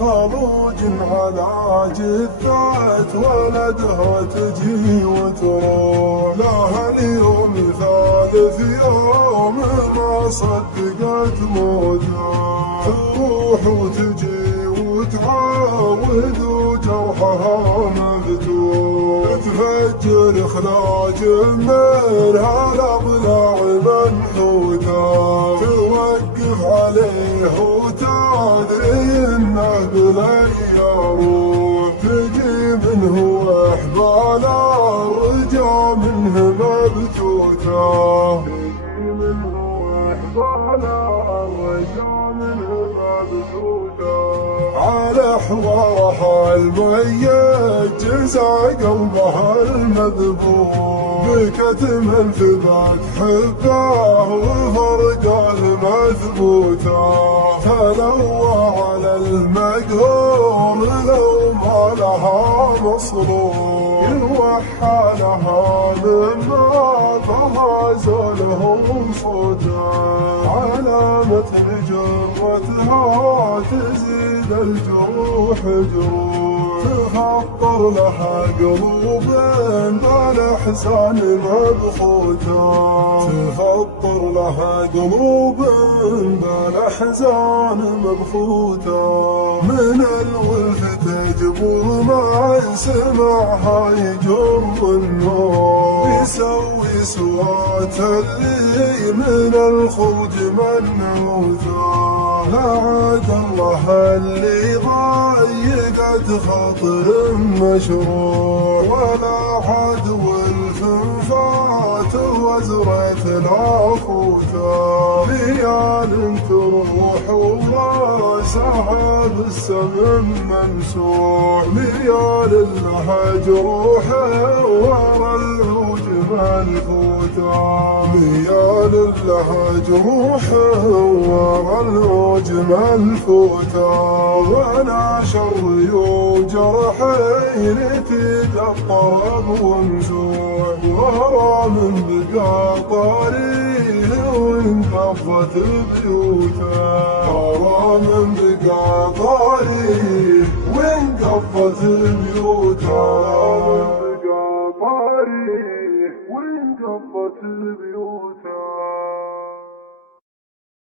خروج على جثات ولدها تجي وتروح، لها اليوم ثالث يوم ما صدقت موته، تروح وتجي وتعاود وجرحها مفتوح، تفجر خلاج منها الأضلاع منحوته، توقف عليه وتدري انه بلن يروح، تجي منه احبال الرجا منه مبتوته، تجي منه احبال الرجا منه مبتوته، على حوارها الميت جزع قلبها المذبوح، بكتم الثبات حبه وفرقه المثبوته، تلوى على المقهور لو ما لها مصروف، يوحى لها مما طغى زولهم صوته، على متن جرتها تزيد الجروح جروح، تخطر لها قلوب بالاحزان مبخوته، تخطر لها قلوب بالاحزان مبخوته، من الولف تجبر ما سمعها يجر النور، يسوي سوات اللي من الخروج منعوته، لا عاد الله اللي ضيقت خاطر مشروع، ولا عاد ولف فات وزرت العفوته، ليال تروح وراسها بالسمم ممسوح، ليال لها جروح ورا العوج ملفوته، ليال لها جروح ورا العوج ملفوته، وانا شر جرحين تدطر ومزوح، وغرام بقى طريق وانقضت بيوته، غرام بقى طريق وانقضت بيوته.